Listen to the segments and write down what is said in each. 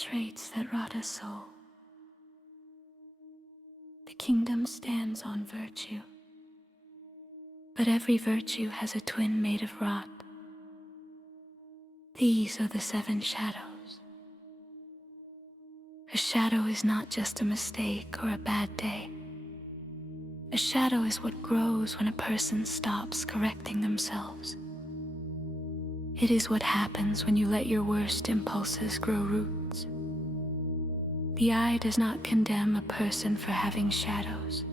traits that rot a soul. The kingdom stands on virtue, but every virtue has a twin made of rot. These are the 7 shadows. A shadow is not just a mistake or a bad day. A shadow is what grows when a person stops correcting themselves. It is what happens when you let your worst impulses grow roots. The eye does not condemn a person for having shadows.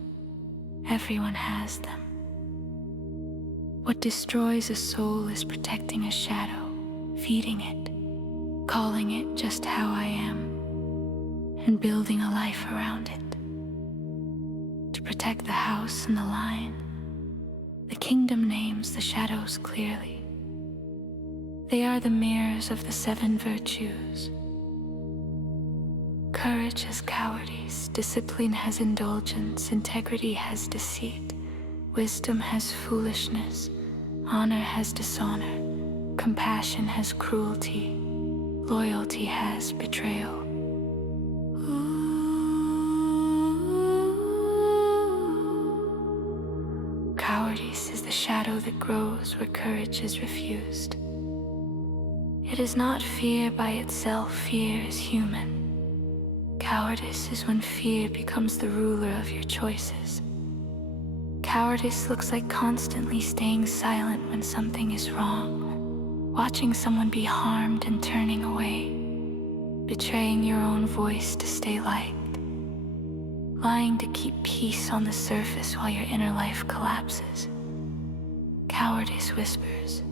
Everyone has them. What destroys a soul is protecting a shadow, feeding it, calling it just how I am, and building a life around it. To protect the house and the line, the kingdom names the shadows clearly. They are the mirrors of the 7 virtues. Courage has cowardice, discipline has indulgence, integrity has deceit, wisdom has foolishness, honor has dishonor, compassion has cruelty, loyalty has betrayal. Cowardice is the shadow that grows where courage is refused. It is not fear by itself, fear is human. Cowardice is when fear becomes the ruler of your choices. Cowardice looks like constantly staying silent when something is wrong, watching someone be harmed and turning away, betraying your own voice to stay liked, lying to keep peace on the surface while your inner life collapses. Cowardice whispers.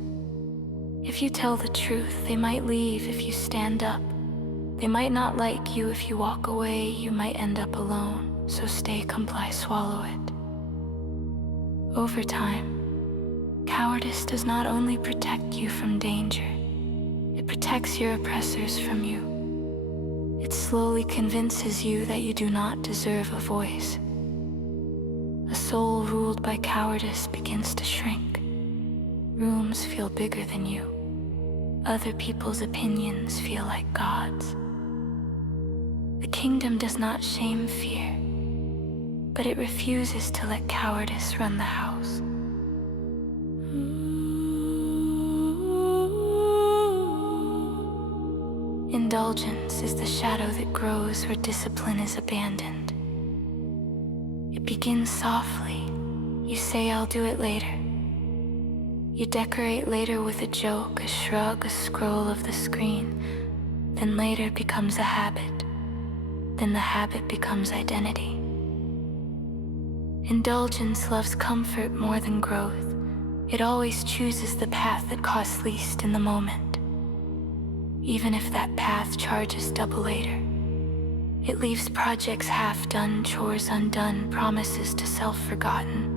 If you tell the truth, they might leave if you stand up. They might not like you if you walk away. You might end up alone, so stay, comply, swallow it. Over time, cowardice does not only protect you from danger, it protects your oppressors from you. It slowly convinces you that you do not deserve a voice. A soul ruled by cowardice begins to shrink. Rooms feel bigger than you. Other people's opinions feel like God's. The kingdom does not shame fear, but it refuses to let cowardice run the house. Indulgence is the shadow that grows where discipline is abandoned. It begins softly. You say, I'll do it later. You decorate later with a joke, a shrug, a scroll of the screen. Then later becomes a habit. Then the habit becomes identity. Indulgence loves comfort more than growth. It always chooses the path that costs least in the moment. Even if that path charges double later. It leaves projects half done, chores undone, promises to self forgotten.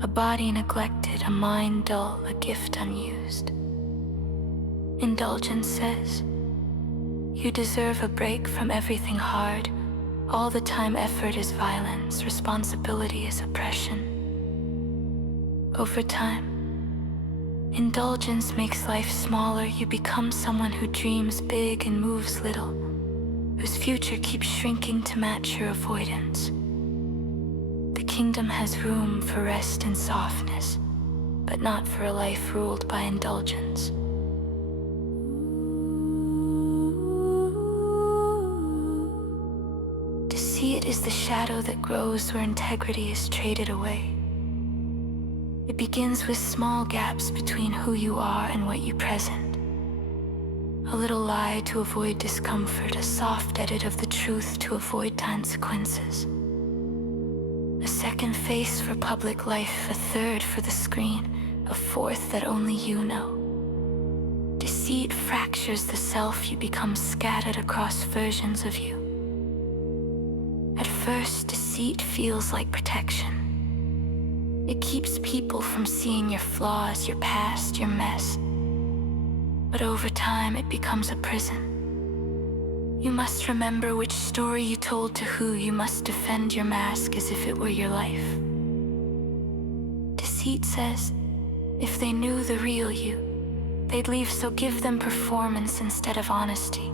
A body neglected, a mind dull, a gift unused. Indulgence says, you deserve a break from everything hard. All the time effort is violence, responsibility is oppression. Over time, indulgence makes life smaller. You become someone who dreams big and moves little, whose future keeps shrinking to match your avoidance. The kingdom has room for rest and softness, but not for a life ruled by indulgence. Deceit is the shadow that grows where integrity is traded away. It begins with small gaps between who you are and what you present. A little lie to avoid discomfort, a soft edit of the truth to avoid consequences. A second face for public life, a third for the screen, a fourth that only you know. Deceit fractures the self. You become scattered across versions of you. At first, deceit feels like protection. It keeps people from seeing your flaws, your past, your mess. But over time, it becomes a prison. You must remember which story you told to who. You must defend your mask as if it were your life. Deceit says, if they knew the real you, they'd leave, so give them performance instead of honesty.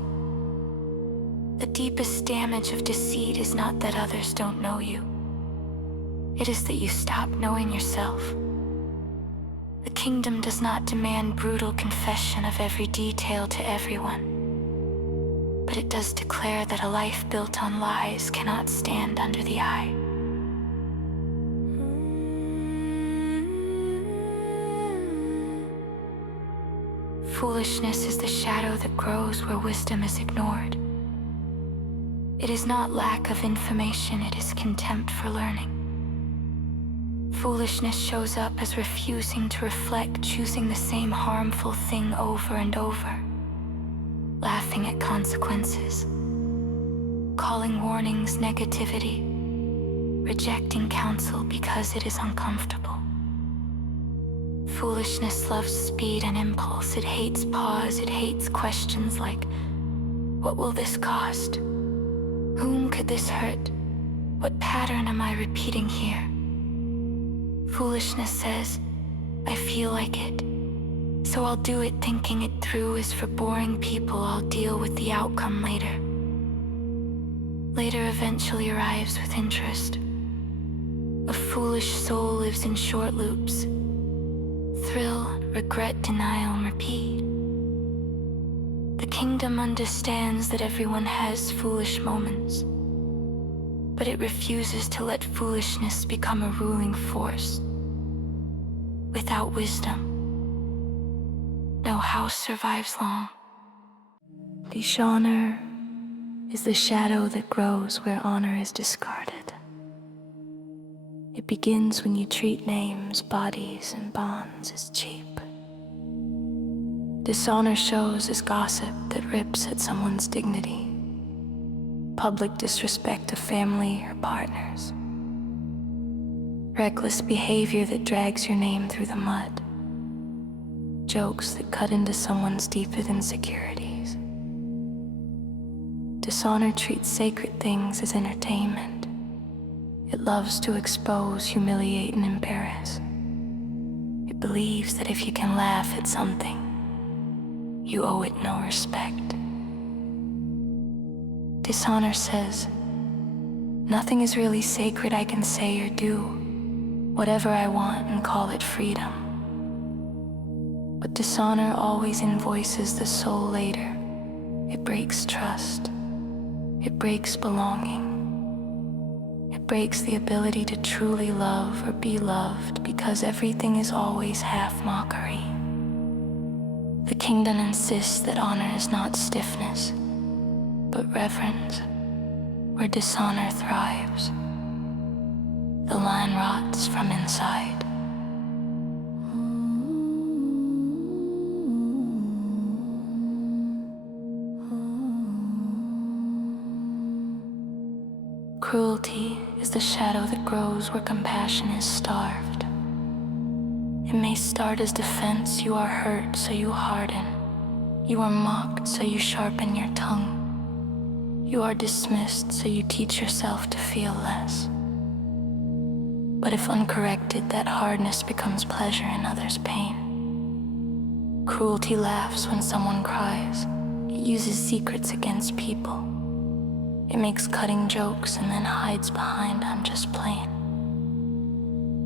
The deepest damage of deceit is not that others don't know you. It is that you stop knowing yourself. The kingdom does not demand brutal confession of every detail to everyone, but it does declare that a life built on lies cannot stand under the eye. Foolishness is the shadow that grows where wisdom is ignored. It is not lack of information, it is contempt for learning. Foolishness shows up as refusing to reflect, choosing the same harmful thing over and over, laughing at consequences, calling warnings negativity, rejecting counsel because it is uncomfortable. Foolishness loves speed and impulse. It hates pause. It hates questions like, what will this cost? Whom could this hurt? What pattern am I repeating here? Foolishness says, I feel like it, so I'll do it, thinking it through. Is for boring people, I'll deal with the outcome later. Later eventually arrives with interest. A foolish soul lives in short loops. Thrill, regret, denial, and repeat. The kingdom understands that everyone has foolish moments, but it refuses to let foolishness become a ruling force. Without wisdom, no house survives long. Dishonor is the shadow that grows where honor is discarded. It begins when you treat names, bodies, and bonds as cheap. Dishonor shows as gossip that rips at someone's dignity, public disrespect of family or partners, reckless behavior that drags your name through the mud, jokes that cut into someone's deepest insecurities. Dishonor treats sacred things as entertainment. It loves to expose, humiliate, and embarrass. It believes that if you can laugh at something, you owe it no respect. Dishonor says, nothing is really sacred I can say or do, whatever I want, and call it freedom. But dishonor always invoices the soul later. It breaks trust. It breaks belonging. It breaks the ability to truly love or be loved, because everything is always half mockery. The kingdom insists that honor is not stiffness, but reverence. Where dishonor thrives, the line rots from inside. Cruelty is the shadow that grows where compassion is starved. It may start as defense. You are hurt, so you harden. You are mocked, so you sharpen your tongue. You are dismissed, so you teach yourself to feel less. But if uncorrected, that hardness becomes pleasure in others' pain. Cruelty laughs when someone cries. It uses secrets against people. It makes cutting jokes and then hides behind, I'm just playing.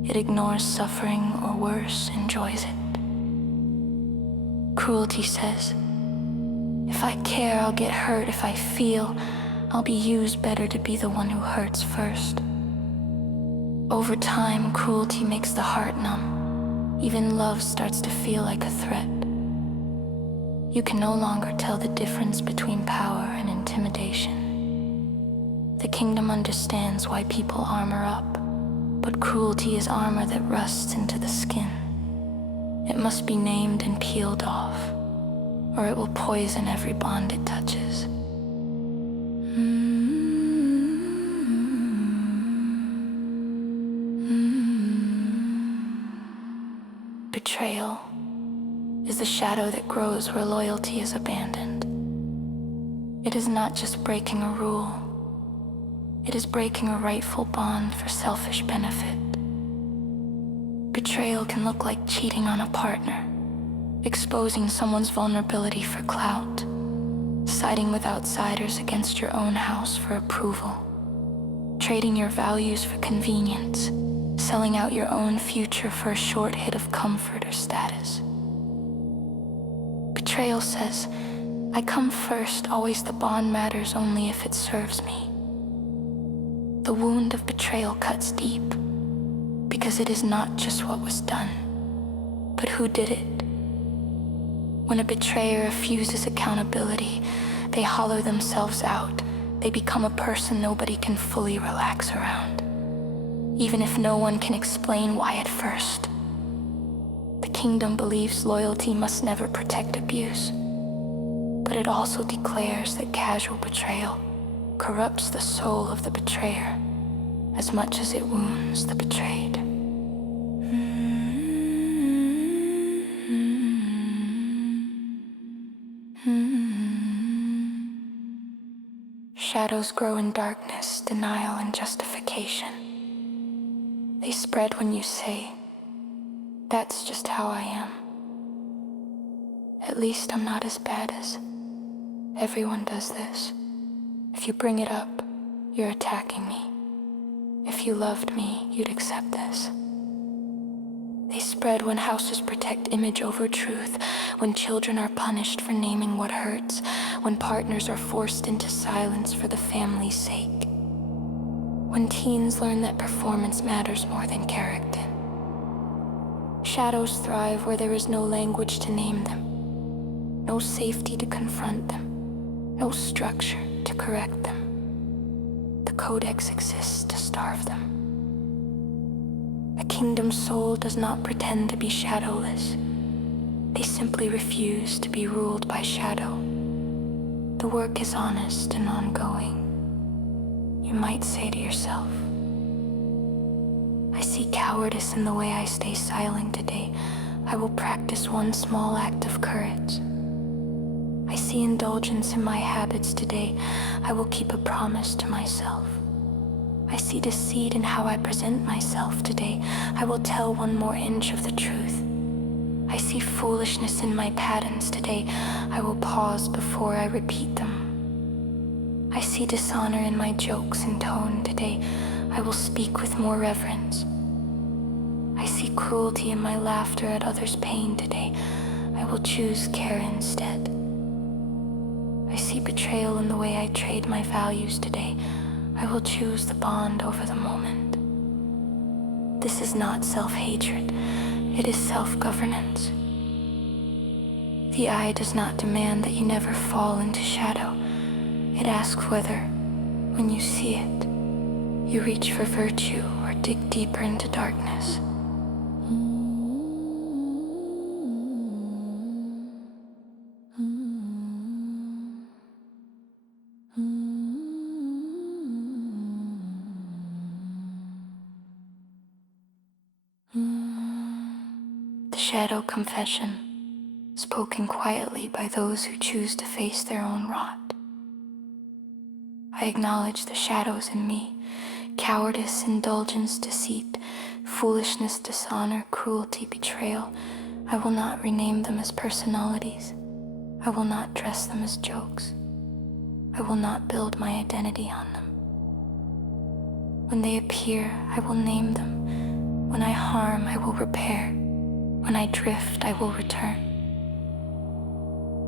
It ignores suffering, or worse, enjoys it. Cruelty says, if I care, I'll get hurt. If I feel, I'll be used. Better to be the one who hurts first. Over time, cruelty makes the heart numb. Even love starts to feel like a threat. You can no longer tell the difference between power and intimidation. The kingdom understands why people armor up, but cruelty is armor that rusts into the skin. It must be named and peeled off, or it will poison every bond it touches. Betrayal is the shadow that grows where loyalty is abandoned. It is not just breaking a rule. It is breaking a rightful bond for selfish benefit. Betrayal can look like cheating on a partner, exposing someone's vulnerability for clout, siding with outsiders against your own house for approval, trading your values for convenience, selling out your own future for a short hit of comfort or status. Betrayal says, I come first, always the bond matters only if it serves me. The wound of betrayal cuts deep, because it is not just what was done, but who did it. When a betrayer refuses accountability, they hollow themselves out. They become a person nobody can fully relax around, even if no one can explain why at first. The kingdom believes loyalty must never protect abuse, but it also declares that casual betrayal corrupts the soul of the betrayer as much as it wounds the betrayed. Shadows grow in darkness, denial, and justification. They spread when you say, that's just how I am. At least I'm not as bad as everyone does this. If you bring it up, you're attacking me. If you loved me, you'd accept this. They spread when houses protect image over truth, when children are punished for naming what hurts, when partners are forced into silence for the family's sake, when teens learn that performance matters more than character. Shadows thrive where there is no language to name them, no safety to confront them, no structure to correct them. The codex exists to starve them. A kingdom soul does not pretend to be shadowless. They simply refuse to be ruled by shadow. The work is honest and ongoing. You might say to yourself, I see cowardice in the way I stay silent today. I will practice one small act of courage. I see indulgence in my habits today. I will keep a promise to myself. I see deceit in how I present myself today. I will tell one more inch of the truth. I see foolishness in my patterns today. I will pause before I repeat them. I see dishonor in my jokes and tone today. I will speak with more reverence. I see cruelty in my laughter at others' pain today. I will choose care instead. I see betrayal in the way I trade my values today. I will choose the bond over the moment. This is not self-hatred. It is self-governance. The eye does not demand that you never fall into shadow. It asks whether, when you see it, you reach for virtue or dig deeper into darkness. The Shadow Confession, spoken quietly by those who choose to face their own rot. I acknowledge the shadows in me: cowardice, indulgence, deceit, foolishness, dishonor, cruelty, betrayal. I will not rename them as personalities. I will not dress them as jokes. I will not build my identity on them. When they appear, I will name them. When I harm, I will repair. When I drift, I will return.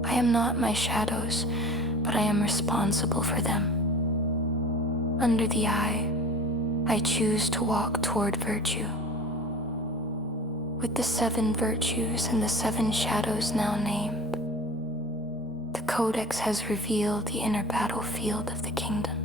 I am not my shadows, but I am responsible for them. Under the eye, I choose to walk toward virtue. With the 7 virtues and the 7 shadows now named, the Codex has revealed the inner battlefield of the kingdom.